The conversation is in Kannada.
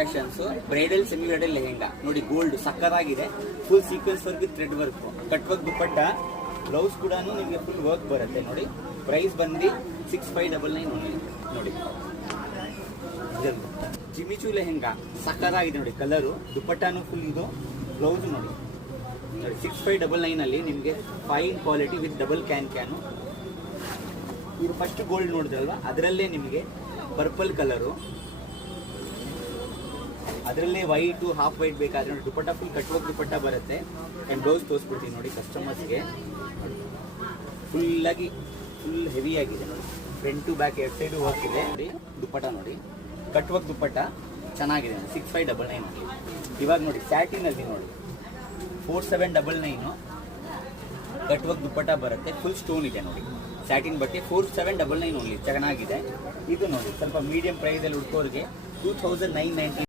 Collections bridal semi bridal lehenga ನೋಡಿ, ಗೋಲ್ಡ್ ಸಕ್ಕತ್ತಾಗಿದೆ. Full sequence work, thread work, cut work dupatta, blouse ಕೂಡ ನಿಮಗೆ ಫುಲ್ ವರ್ಕ್ ಬರುತ್ತೆ ನೋಡಿ. ಪ್ರೈಸ್ ಬಂದು 6599 ಓನ್ಲಿ ನೋಡಿ. ಜಿಮಿಚು ಲೆಹೆಂಗಾ ಸಕ್ಕತ್ತಾಗಿದೆ ನೋಡಿ, ಕಲರು ದುಪ್ಪಟ್ಟನು ಫುಲ್ ಇದು, ಬ್ಲೌಸ್ ನೋಡಿ 6599 ಅಲ್ಲಿ ನಿಮಗೆ fine quality with double can. ಇದು ಫಸ್ಟ್ ಗೋಲ್ಡ್ ನೋಡಿದ್ರಲ್ವಾ, ಅದರಲ್ಲೇ ನಿಮಗೆ ಪರ್ಪಲ್ ಕಲರು, ಅದರಲ್ಲೇ ವೈಟು ಹಾಫ್ ವೈಟ್ ಬೇಕಾದ್ರೆ ನೋಡಿ. ದುಪ್ಪಟ್ಟ ಫುಲ್ ಕಟ್ವರ್ಕ್ ದುಪ್ಪಟ್ಟ ಬರುತ್ತೆ. ಆ್ಯಂಡ್ ಬ್ಲೌಸ್ ತೋರಿಸ್ಬಿಡ್ತೀನಿ ನೋಡಿ ಕಸ್ಟಮರ್ಸ್ಗೆ. ಫುಲ್ಲಾಗಿ ಫುಲ್ ಹೆವಿ ಆಗಿದೆ ನೋಡಿ, ಫ್ರಂಟ್ ಟು ಬ್ಯಾಕ್ ಎರಡು ಸೈಡು ವರ್ಕ್ ಇದೆ ನೋಡಿ. ದುಪ್ಪಟ್ಟ ನೋಡಿ, ಕಟ್ವರ್ಕ್ ದುಪ್ಪಟ್ಟ ಚೆನ್ನಾಗಿದೆ, 6599 ನೋಡಿ. ಇವಾಗ ನೋಡಿ ಸ್ಯಾಟಿನಲ್ಲಿ ನೋಡಿ 4799 ಕಟ್ವರ್ಕ್ ದುಪ್ಪಟ್ಟ ಬರುತ್ತೆ, ಫುಲ್ ಸ್ಟೋನ್ ಇದೆ ನೋಡಿ. ಸ್ಯಾಟಿನ್ ಬಟ್ಟೆ 4799 ಓನ್ಲಿ, ಚೆನ್ನಾಗಿದೆ. ಇದು ನೋಡಿ ಸ್ವಲ್ಪ ಮೀಡಿಯಂ ಪ್ರೈಸಲ್ಲಿ ಹುಡ್ಕೋರಿಗೆ 2990